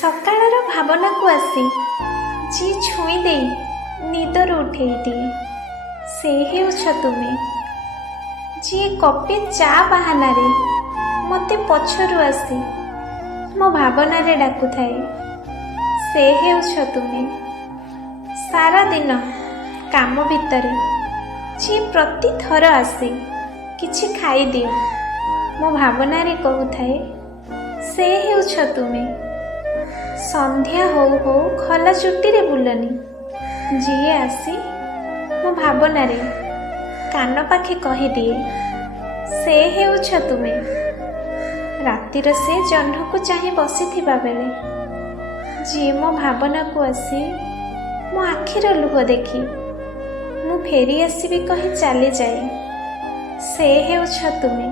ସକାଳର ଭାବନାକୁ ଆସି ଯିଏ ଛୁଇଁ ଦେଇ ନିଦରୁ ଉଠେଇ ଦିଏ, ସେ ହେଉଛ ତୁମେ। ଯିଏ କପେ ଚା ବାହାନାରେ ମୋତେ ପଛରୁ ଆସି ମୋ ଭାବନାରେ ଡାକୁଥାଏ, ସେ ହେଉଛ ତୁମେ। ସାରା ଦିନ କାମ ଭିତରେ ଯିଏ ପ୍ରତି ଥର ଆସି କିଛି ଖାଇଦିଅ ମୋ ଭାବନାରେ କହୁଥାଏ, ସେ ହେଉଛ ତୁମେ। ସନ୍ଧ୍ୟା ହଉ ହଉ ଖୋଲା ଚୁଟିରେ ବୁଲନି, ଯିଏ ଆସି ମୋ ଭାବନାରେ କାନ ପାଖେ କହିଦିଏ, ସେ ହେଉଛ ତୁମେ। ରାତିର ସେ ଜହ୍ନକୁ ଚାହିଁ ବସିଥିବା ବେଳେ ଯିଏ ମୋ ଭାବନାକୁ ଆସି ମୋ ଆଖିର ଲୁହ ଦେଖି ମୁଁ ଫେରି ଆସିବି କହି ଚାଲିଯାଏ, ସେ ହେଉଛ ତୁମେ।